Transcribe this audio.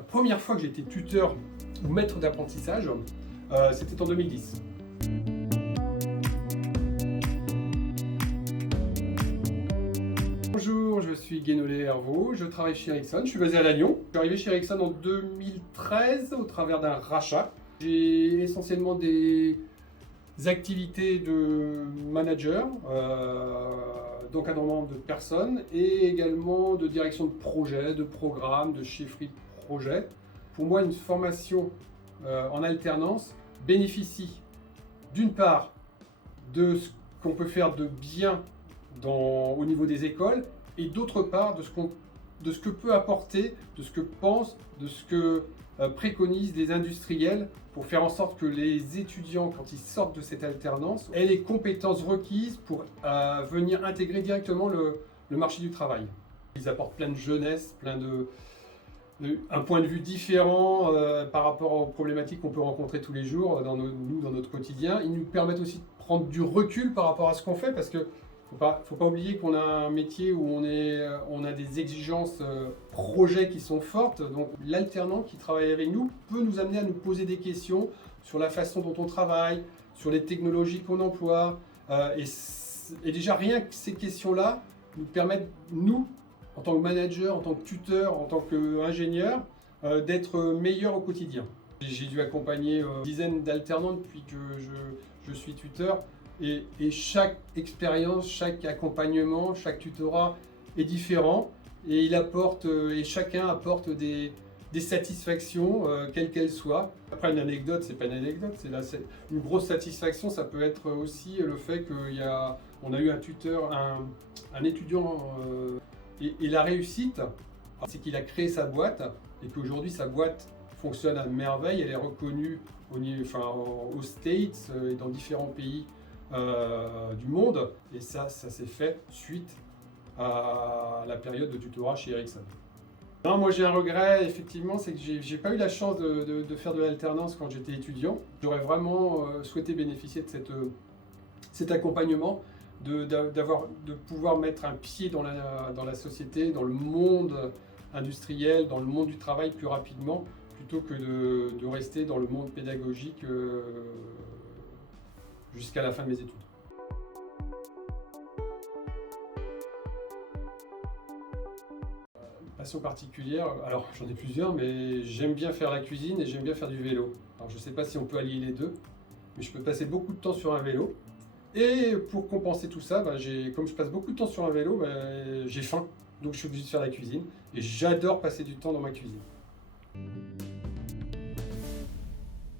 La première fois que j'ai été tuteur ou maître d'apprentissage, c'était en 2010. Bonjour, je suis Guénolé Hervaux, je travaille chez Ericsson, je suis basé à Lannion. Je suis arrivé chez Ericsson en 2013 au travers d'un rachat. J'ai essentiellement des activités de manager, d'encadrement de personnes et également de direction de projet, de programme, de chefferie de projet. Pour moi, une formation en alternance bénéficie d'une part de ce qu'on peut faire de bien au niveau des écoles et d'autre part de ce que peut apporter, de ce que pensent, de ce que préconisent les industriels pour faire en sorte que les étudiants, quand ils sortent de cette alternance, aient les compétences requises pour venir intégrer directement le marché du travail. Ils apportent plein de jeunesse, un point de vue différent par rapport aux problématiques qu'on peut rencontrer tous les jours dans notre quotidien. Ils nous permettent aussi de prendre du recul par rapport à ce qu'on fait, parce que faut pas oublier qu'on a un métier où on a des exigences projets qui sont fortes. Donc l'alternant qui travaille avec nous peut nous amener à nous poser des questions sur la façon dont on travaille, sur les technologies qu'on emploie. Et déjà rien que ces questions-là nous permettent, nous, en tant que manager, en tant que tuteur, en tant qu'ingénieur, d'être meilleur au quotidien. J'ai dû accompagner une dizaine d'alternants depuis que je suis tuteur. Et chaque expérience, chaque accompagnement, chaque tutorat est différent et chacun apporte des satisfactions, quelles qu'elles soient. Après, une anecdote, c'est pas une anecdote, c'est une grosse satisfaction. Ça peut être aussi le fait qu'on a eu un tuteur, un étudiant, et la réussite, c'est qu'il a créé sa boîte et qu'aujourd'hui sa boîte fonctionne à merveille. Elle est reconnue aux States et dans différents pays du monde, et ça s'est fait suite à la période de tutorat chez Ericsson. Non, moi j'ai un regret, effectivement, c'est que j'ai pas eu la chance de faire de l'alternance quand j'étais étudiant. J'aurais vraiment souhaité bénéficier de cet accompagnement, de pouvoir mettre un pied dans la société, dans le monde industriel, dans le monde du travail plus rapidement, plutôt que de rester dans le monde pédagogique jusqu'à la fin de mes études. Passion particulière, alors j'en ai plusieurs, mais j'aime bien faire la cuisine et j'aime bien faire du vélo. Alors je ne sais pas si on peut allier les deux, mais je peux passer beaucoup de temps sur un vélo. Et pour compenser tout ça, comme je passe beaucoup de temps sur un vélo, j'ai faim, donc je suis obligé de faire la cuisine. Et j'adore passer du temps dans ma cuisine.